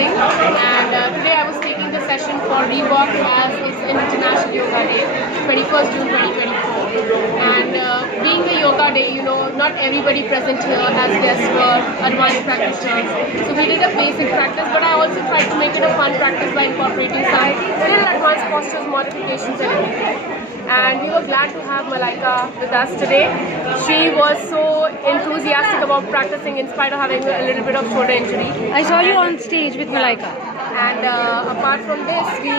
Singh, and today I was taking the session for Reebok as it's International Yoga Day, 21st June 2024. And being a yoga day, not everybody present here as guests were advanced practitioners. So we did a basic practice, but I also tried to make it a fun practice by incorporating some little advanced postures, modifications and everything. And we were glad to have Malaika with us today. She was so enthusiastic about practicing in spite of having a little bit of shoulder injury. I saw you on stage with Malaika. And apart from this, we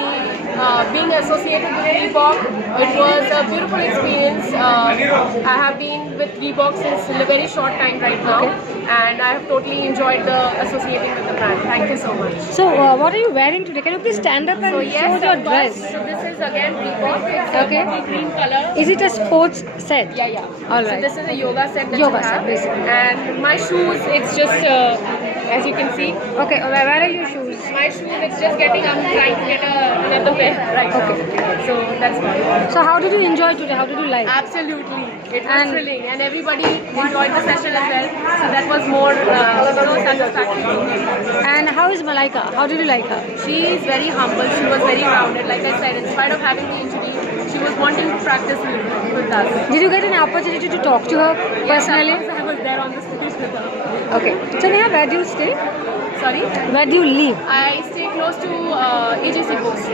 being associated with Reebok, it was a beautiful experience. I have been with Reebok since a very short time right now, and I have totally enjoyed associating with the brand. Thank you so much. So, what are you wearing today? Can you please stand up and show your of dress? course. So this is again Reebok. It's Okay. a green color. Is it a sports set? Yeah. All So right. this is a yoga set that Yoga you have. set, basically. And my shoes, it's just as you can see. Okay, where are your shoes? My shoes, it's just getting. I'm trying to get another pair right now. So that's fine. So, how did you enjoy today? How did you like? Absolutely, it was And- thrilling, and everybody enjoyed the session as well. So that was more, satisfactory to me. And how is Malaika? How did you like her? She is very humble. She was very grounded. Like I said, in spite of having the injury, she was wanting to practice with us. Did you get an opportunity to talk to her personally? Yes, I was there on the stage with her. Okay. So, Neha, where do you stay? Sorry, Where do you live? I stay close to AJC Books.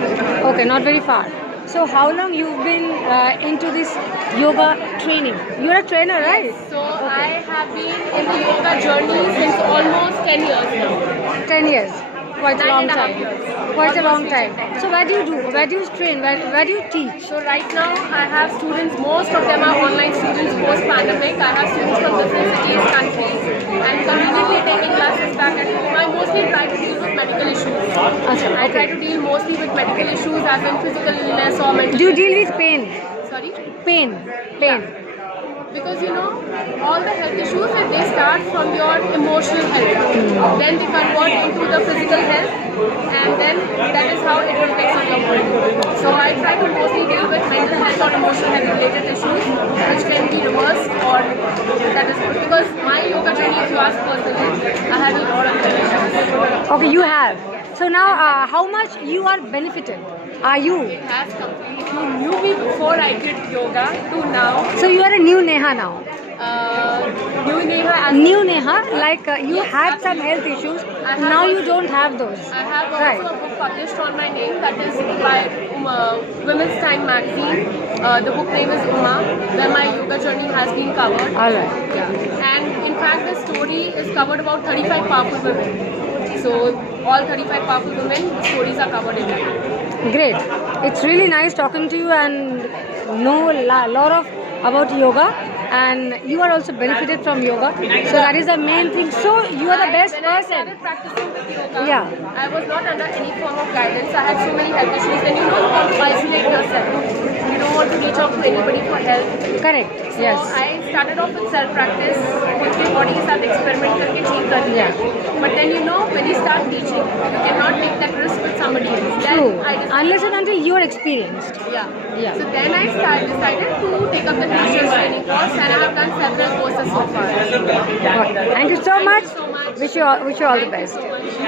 Okay, not very far. So, how long you've been into this yoga training? You're a trainer, right? So I have been in the yoga journey since almost 10 years now. 10 years. Quite a 9.5 long time. years. Quite a Almost long reaching time. 10. So, where do you do? Where do you train? Where do you teach? So right now I have students, most of them are online students post-pandemic. I have students from different cities, countries, and conveniently taking classes back at home. I mostly try to deal with medical issues. I try to deal mostly with medical issues as in physical illness or mental Do you deal illness. with pain? Sorry? Pain. Because all the health issues, they start from your emotional health. Then they convert into the physical health, and then that is how it reflects on your body. So I try to mostly deal with mental health or emotional health related issues which can be reversed, or that is because my yoga journey, if you ask personally, I had a lot of health issues. Okay, you have. So now, how much you are benefited? Are you? It has completely. If you knew me before I did yoga to now, So you are a new Neha now. new Neha as New Neha, like you Yes, had some absolutely. health issues. have Now you also- don't have those. I have also Right. a book published on my name that is by Women's Time magazine. The book name is Uma, where my yoga journey has been covered. All right. Yeah. And in fact, the story is covered about 35 powerful women. So all 35 powerful women, the stories are covered in that. Great. It's really nice talking to you and know a lot of about yoga, and you are also benefited from yoga. So that is the main thing. So you are the best When I person. started practicing with yoga, Yeah. I was not under any form of guidance. I had so many health issues. Then you don't want to isolate yourself. You don't want to reach out to anybody for help. Correct. So Yes. I started off with self practice. खुद के body के साथ experiment करके ठीक कर लिया. But then when you start teaching, you cannot take that risk with somebody else. Then True. I decided, Unless and until you are experienced. Yeah. So then I decided to take up the teacher's training course, and I have done several courses so far. Thank you so much. so much. Wish you all the Thank you best. so much.